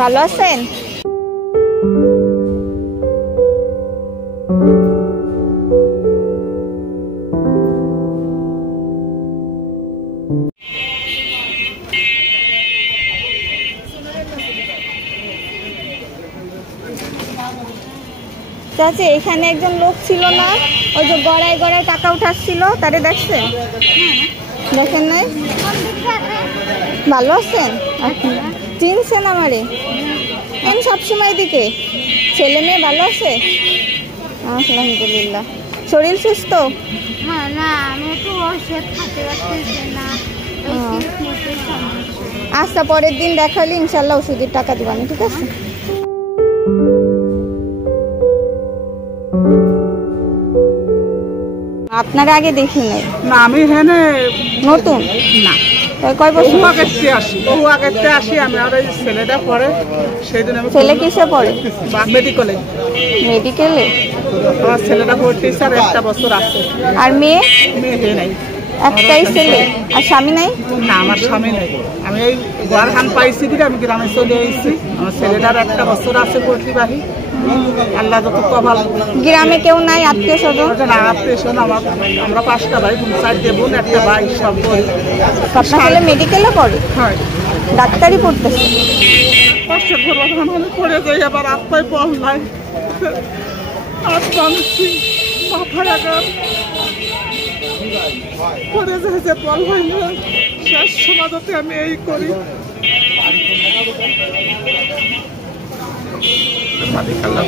ভালো আছেন? চাচি, এখানে একজন লোক ছিল না, ওই যে গড়ায় গড়ায় টাকা উঠাচ্ছিল, তারে দেখছেন? দেখেন নাই? ভালো আছেন? চিনছেন আমারে? আমি সবসময় এদিকে। ছেলে মেয়ে ভালো আছে? আলহামদুলিল্লাহ। শরীর সুস্থ? আচ্ছা, পরের দিন দেখালে ইনশাল্লাহ ওষুধের টাকা দিবানি, ঠিক আছে? আপনার আগে দেখি নাই না, আমি হেনে নতুন না। কয় বছর আসি আমি। আর এই ছেলেটা পড়ে, সেই দিন আমি ছেলে কিসে পড়ে? মেডিকেলে। মেডিকেলে? আমার ছেলেটা পড়তে স্যার 1 বছর আছে। আর মেয়ে? মেয়ে নাই। একটাই ছেলে। আর স্বামী নাই? না, আমার স্বামী নাই। আমি এই ঘরখান পাইছি দিলে আমি গ্রামে চলে এসেছি। আমার ছেলেটার 1 বছর আছে পড়তে বাহি। আল্লাহ যত কপাল। গ্রামে কেউ নাই আত্মীয় স্বজন? না, আত্মীয় স্বজন আমরা 5টা ভাই, 4 বোন, 1 ভাই, সব করি। আপনার ছেলে মেডিকেলে পড়ে? হয়। ডাক্তারি পড়তেছে? কষ্টের ঘর আমি পড়ে যাই, আবার আত্মায় বল নাই। আত্মাংশী মাথায় আঘাত পড়ে যায় যে বল হয় না। শেষ সমাজতে আমি এই করি। মালিক আল্লাহ